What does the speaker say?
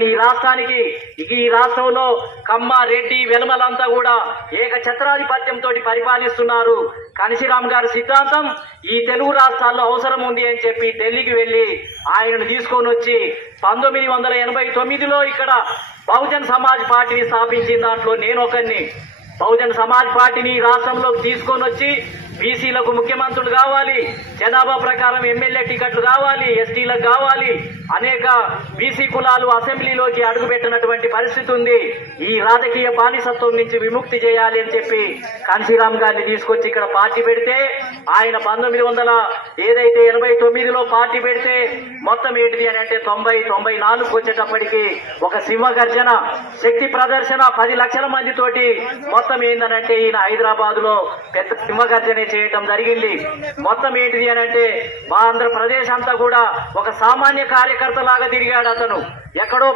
ఏర్పడిన ఈ రాష్ట్రానికి ఈ రాష్ట్రంలో కమ్మ, రెడ్డి, వెలమలంతా కూడా ఏక ఛత్రాధిపత్యంతో పరిపాలిస్తున్నారు. కాంశీరామ్ గారి సిద్ధాంతం ఈ తెలుగు రాష్ట్రాల్లో అవసరం ఉంది అని చెప్పి ఢిల్లీకి వెళ్లి ఆయనను తీసుకొని వచ్చి 1989లో ఇక్కడ బహుజన్ సమాజ్ పార్టీని స్థాపించిన దాంట్లో నేను ఒకరిని. బహుజన్ సమాజ్ పార్టీని రాష్ట్రంలోకి తీసుకొని వచ్చి బీసీలకు ముఖ్యమంత్రులు కావాలి, జనాభా ప్రకారం ఎమ్మెల్యే టికెట్లు కావాలి, ఎస్టీలకు కావాలి, అనేక బీసీ కులాలు అసెంబ్లీలోకి అడుగుపెట్టినటువంటి పరిస్థితి ఉంది. ఈ రాజకీయ బానిసత్వం నుంచి విముక్తి చేయాలి అని చెప్పి కాంశీరామ్ గారిని తీసుకొచ్చి ఇక్కడ పార్టీ పెడితే ఆయన 1989లో పార్టీ పెడితే మొత్తం ఏంటిది అని అంటే 94 వచ్చేటప్పటికి ఒక సింహగర్జన, శక్తి ప్రదర్శన 10 లక్షల మందితోటి మొత్తం ఏందనంటే ఈయన హైదరాబాద్ లో పెద్ద సింహగర్జన చేయటం జరిగింది. మొత్తం ఏంటిది అని అంటే మా ఆంధ్రప్రదేశ్ అంతా కూడా ఒక సామాన్య కార్యకర్త లాగా తిరిగాడు అతను. ఎక్కడో